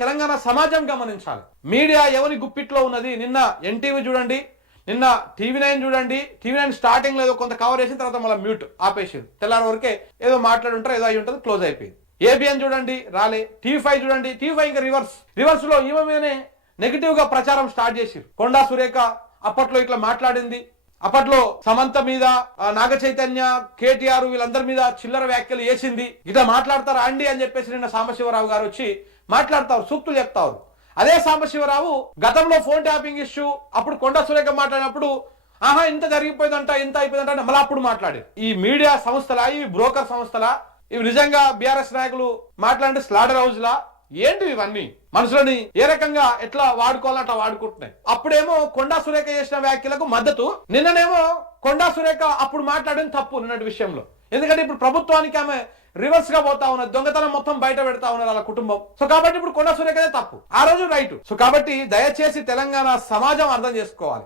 తెలంగాణ సమాజం గమనించాలి. మీడియా ఎవరి గుప్పిట్లో ఉన్నది. నిన్న ఎన్టీవీ చూడండి, నిన్న టీవీ9 చూడండి. టీవీ9 స్టార్టింగ్ లో ఏదో కొంత కవర్ చేసిన తర్వాత మళ్ళీ మ్యూట్ ఆపేసారు. తెల్లారి వరకే ఏదో మాట్లాడుంటారు, ఏదో అయి ఉంటుంది, క్లోజ్ అయిపోయింది. ఏబిఎన్ చూడండి రాలే. టీవీ5 చూడండి, టీవీ5 ఇంకా రివర్స్ లో ఈమె మీదనే నెగిటివ్ గా ప్రచారం స్టార్ట్ చేసిరు. కొండా సురేఖ అప్పట్లో ఇట్లా మాట్లాడింది, అప్పట్లో సమంత మీద, నాగ చైతన్య, కేటీఆర్ వీళ్ళందరి మీద చిల్లర వ్యాఖ్యలు చేసింది, ఇట్లా మాట్లాడతారా అండి అని చెప్పేసి నిన్న సాంబశివరావు గారు వచ్చి మాట్లాడతారు, సూక్తులు చెప్తారు. అదే సాంబశివరావు గతంలో ఫోన్ ట్యాపింగ్ ఇష్యూ అప్పుడు కొండా సురేఖ మాట్లాడినప్పుడు ఇంత జరిగిపోయిందంట, ఇంత అయిపోయిందంట మళ్ళీ అప్పుడు మాట్లాడారు. ఈ మీడియా సంస్థలా, ఇవి బ్రోకర్ సంస్థలా, ఇవి నిజంగా బీఆర్ఎస్ నాయకులు మాట్లాడే స్లాటర్ హౌస్ లా ఏంటి ఇవన్నీ? మనుషులని ఏ రకంగా ఎట్లా వాడుకోవాలో అట్లా వాడుకుంటున్నాయి. అప్పుడేమో కొండా సురేఖ చేసిన వ్యాఖ్యలకు మద్దతు, నిన్ననేమో కొండా సురేఖ అప్పుడు మాట్లాడిన తప్పు నిన్నటి విషయంలో. ఎందుకంటే ఇప్పుడు ప్రభుత్వానికి ఆమె రివర్స్ గా పోతా ఉన్నది, దొంగతనం మొత్తం బయట పెడతా ఉన్నారు వాళ్ళ కుటుంబం. సో కాబట్టి ఇప్పుడు కొండా సురేఖదే తప్పు, ఆ రోజు రైట్. సో కాబట్టి దయచేసి తెలంగాణ సమాజం అర్థం చేసుకోవాలి.